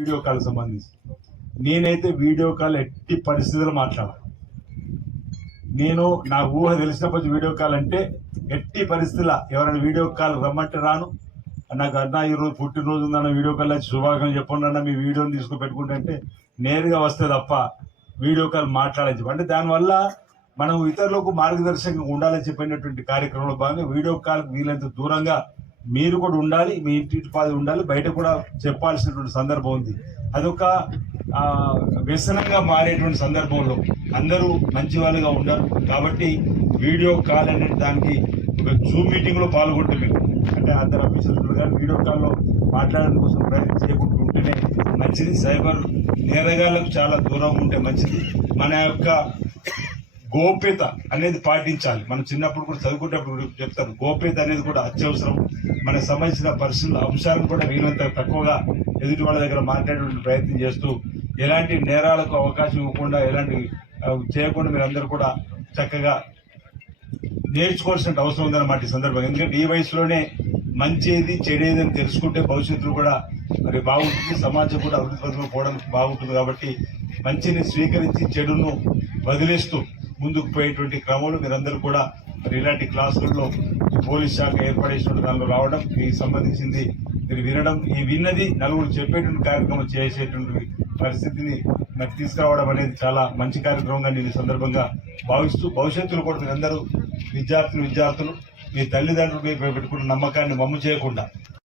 Video call సంబంధించి నేనైతే video call ఎట్టి పరిస్థితుల్లో మాట్లాడాలి. నేను నా ఊహ తెలిసినప్పుడు వీడియో కాల్ అంటే ఎట్టి పరిస్థితుల్లో ఎవరైనా వీడియో కాల్ రమ్మంటే రాను. నాకు అన్న ఈరోజు పుట్టినరోజు ఉందన్న వీడియో కాల్ వచ్చి శుభాకాంక్షలు చెప్పండి అన్న, మీ వీడియోని తీసుకుని పెట్టుకుంటే నేరుగా వస్తే తప్ప వీడియో కాల్ మాట్లాడచ్చు. అంటే దానివల్ల మనం ఇతరులకు మార్గదర్శకంగా ఉండాలని చెప్పినటువంటి కార్యక్రమంలో భాగంగా వీడియో కాల్ వీలంత దూరంగా మీరు కూడా ఉండాలి, మీ ఇంటి పాది ఉండాలి, బయట కూడా చెప్పాల్సినటువంటి సందర్భం ఉంది. అదొక వ్యసనంగా మారేటువంటి సందర్భంలో అందరూ మంచి వాళ్ళుగా ఉండరు. కాబట్టి వీడియో కాల్ అనే దానికి ఒక జూమ్ మీటింగ్ లో పాల్గొంటే మీకు అంటే అందరు ఆఫీసర్లు కానీ వీడియో కాల్లో మాట్లాడడం కోసం ప్రయత్నం చేయకుండా ఉంటేనే మంచిది. సైబర్ నేరగాళ్లకు చాలా దూరం ఉంటే మంచిది. మన యొక్క గోప్యత అనేది పాటించాలి. మనం చిన్నప్పుడు కూడా చదువుకునేటప్పుడు చెప్తారు, గోప్యత అనేది కూడా అత్యవసరం. మనకు సంబంధించిన పరిస్థితుల అంశాలను కూడా వీలంత తక్కువగా ఎదుటి వాళ్ళ దగ్గర మాట్లాడే ప్రయత్నం చేస్తూ ఎలాంటి నేరాలకు అవకాశం ఇవ్వకుండా ఎలాంటి చేయకుండా మీరందరూ కూడా చక్కగా నేర్చుకోవాల్సిన అవసరం ఉందన్నమాట ఈ సందర్భంగా. ఎందుకంటే ఈ వయసులోనే మంచిది చెడేది అని తెలుసుకుంటే భవిష్యత్తులో కూడా మరి బాగుంటుంది, సమాజం కూడా అభివృద్ధి పథకంలో పోవడానికి బాగుంటుంది. కాబట్టి మంచిని స్వీకరించి చెడును వదిలేస్తూ ముందుకు పోయేటువంటి క్రమంలో మీరందరూ కూడా మరి ఇలాంటి క్లాసులలో పోలీస్ శాఖ ఏర్పడేసిన దానిలో రావడం, ఈ సంబంధించింది మీరు వినడం, ఈ విన్నది నలుగురు చెప్పేటువంటి కార్యక్రమం చేసేటువంటి పరిస్థితిని మరి తీసుకురావడం అనేది చాలా మంచి కార్యక్రమంగా నేను ఈ సందర్భంగా భావిస్తూ భవిష్యత్తులో కూడా మీరందరూ విద్యార్థులు మీ తల్లిదండ్రులు పెట్టుకున్న నమ్మకాన్ని మమ్ము చేయకుండా